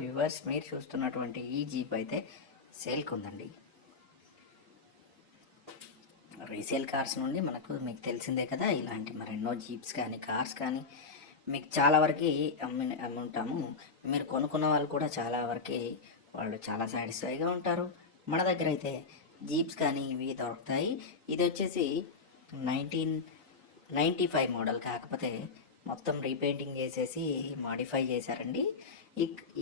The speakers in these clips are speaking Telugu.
వ్యూవర్స్, మీరు చూస్తున్నటువంటి ఈ జీప్ అయితే సేల్కి ఉందండి. రీసేల్ కార్స్ నుండి మీకు తెలిసిందే కదా, ఇలాంటి మరెన్నో జీప్స్ కానీ కార్స్ కానీ మీకు చాలా వరకు అమ్ముంటాము. మీరు కొనుక్కున్న వాళ్ళు కూడా చాలా వరకు వాళ్ళు చాలా సాటిస్ఫైగా ఉంటారు. మన దగ్గర అయితే జీప్స్ కానీ ఇవి దొరుకుతాయి. ఇది వచ్చేసి 1995 మోడల్, కాకపోతే మొత్తం రీపెయింటింగ్ చేసేసి మాడిఫై చేశారండి.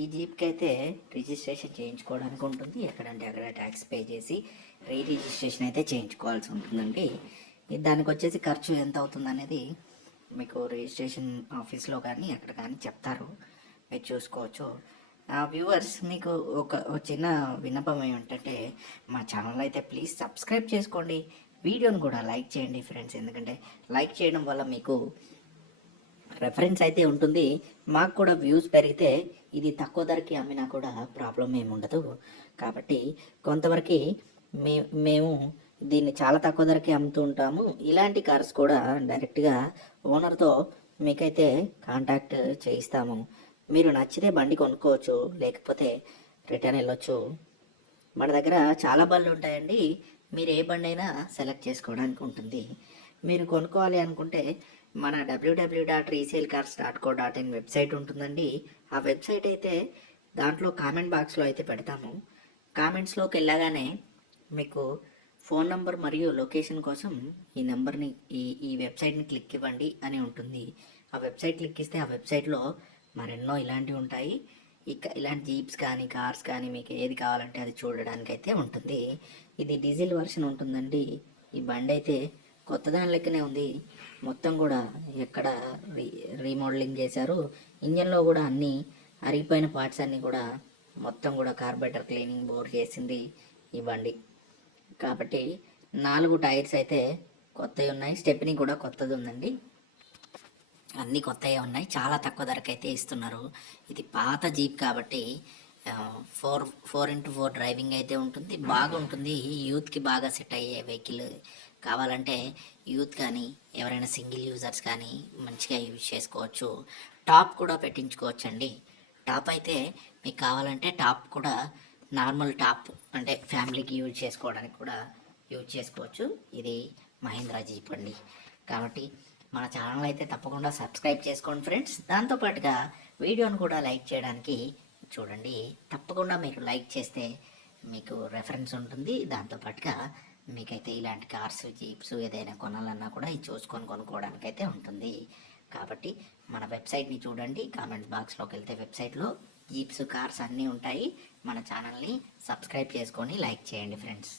ఈ జీప్కి అయితే రిజిస్ట్రేషన్ చేయించుకోవడానికి ఉంటుంది. ఎక్కడంటే అక్కడ ట్యాక్స్ పే చేసి రిజిస్ట్రేషన్ అయితే చేయించుకోవాల్సి ఉంటుందండి. దానికి వచ్చేసి ఖర్చు ఎంత అవుతుంది అనేది మీకు రిజిస్ట్రేషన్ ఆఫీస్లో కానీ అక్కడ కానీ చెప్తారు, మీరు చూసుకోవచ్చు. వ్యూవర్స్, మీకు ఒక చిన్న విన్నపం ఏమిటంటే మా ఛానల్ అయితే ప్లీజ్ సబ్స్క్రైబ్ చేసుకోండి, వీడియోని కూడా లైక్ చేయండి ఫ్రెండ్స్. ఎందుకంటే లైక్ చేయడం వల్ల మీకు రెఫరెన్స్ అయితే ఉంటుంది, మాకు కూడా వ్యూస్ పెరిగితే ఇది తక్కువ ధరకి అమ్మినా కూడా ప్రాబ్లం ఏమి ఉండదు. కాబట్టి కొంతవరకు మేము దీన్ని చాలా తక్కువ ధరకి అమ్ముతూ ఉంటాము. ఇలాంటి కార్స్ కూడా డైరెక్ట్గా ఓనర్తో మీకైతే కాంటాక్ట్ చేయిస్తాము. మీరు నచ్చితే బండి కొనుక్కోవచ్చు, లేకపోతే రిటర్న్ వెళ్ళొచ్చు. మన దగ్గర చాలా బండ్లు ఉంటాయండి, మీరు ఏ బండి అయినా సెలెక్ట్ చేసుకోవడానికి ఉంటుంది. మీరు కొనుక్కోవాలి అనుకుంటే మన www.resaleCars.co.in వెబ్సైట్ ఉంటుందండి. ఆ వెబ్సైట్ అయితే దాంట్లో కామెంట్ బాక్స్లో అయితే పెడతాము. కామెంట్స్లోకి వెళ్ళగానే మీకు ఫోన్ నంబర్ మరియు లొకేషన్ కోసం ఈ నెంబర్ని ఈ వెబ్సైట్ని క్లిక్ ఇవ్వండి అని ఉంటుంది. ఆ వెబ్సైట్ క్లిక్ ఇస్తే ఆ వెబ్సైట్లో మరెన్నో ఇలాంటివి ఉంటాయి. ఇలాంటి జీప్స్ కానీ కార్స్ కానీ మీకు ఏది కావాలంటే అది చూడడానికి అయితే ఉంటుంది. ఇది డీజిల్ వర్షన్ ఉంటుందండి. ఈ బండి అయితే కొత్త దాని లెక్కనే ఉంది. మొత్తం కూడా ఎక్కడ రీమోడలింగ్ చేశారు. ఇంజన్లో కూడా అన్నీ అరిగిపోయిన పార్ట్స్ అన్నీ కూడా మొత్తం కూడా కార్బొరేటర్ క్లీనింగ్ బోర్ చేసింది ఈ బండి. కాబట్టి 4 టైర్స్ అయితే కొత్తవి ఉన్నాయి, స్టెప్నీ కూడా కొత్తది ఉందండి. అన్నీ కొత్తవి ఉన్నాయి, చాలా తక్కువ ధరకు అయితే ఇస్తున్నారు. ఇది పాత జీప్ కాబట్టి 4x4 డ్రైవింగ్ అయితే ఉంటుంది, బాగుంటుంది. యూత్కి బాగా సెట్ అయ్యే వెహికల్ కావాలంటే యూత్ కానీ ఎవరైనా సింగిల్ యూజర్స్ కానీ మంచిగా యూజ్ చేసుకోవచ్చు. టాప్ కూడా పెట్టించుకోవచ్చు అండి. టాప్ అయితే మీకు కావాలంటే టాప్ కూడా నార్మల్ టాప్ అంటే ఫ్యామిలీకి యూజ్ చేసుకోవడానికి కూడా యూజ్ చేసుకోవచ్చు. ఇది మహీంద్రా జీప్ అండి. కాబట్టి మన ఛానల్ అయితే తప్పకుండా సబ్స్క్రైబ్ చేసుకోండి ఫ్రెండ్స్. దాంతోపాటుగా వీడియోను కూడా లైక్ చేయడానికి చూడండి. తప్పకుండా మీరు లైక్ చేస్తే మీకు రెఫరెన్స్ ఉంటుంది. దాంతోపాటుగా మీకైతే ఇలాంటి కార్స్ జీప్స్ ఏదైనా కొనాలన్నా కూడా ఇది చూసుకొని కొనుక్కోవడానికి అయితే ఉంటుంది. కాబట్టి మన వెబ్సైట్ని చూడండి. కామెంట్స్ బాక్స్లోకి వెళ్తే వెబ్సైట్లో జీప్స్ కార్స్ అన్నీ ఉంటాయి. మన ఛానల్ని సబ్స్క్రైబ్ చేసుకొని లైక్ చేయండి ఫ్రెండ్స్.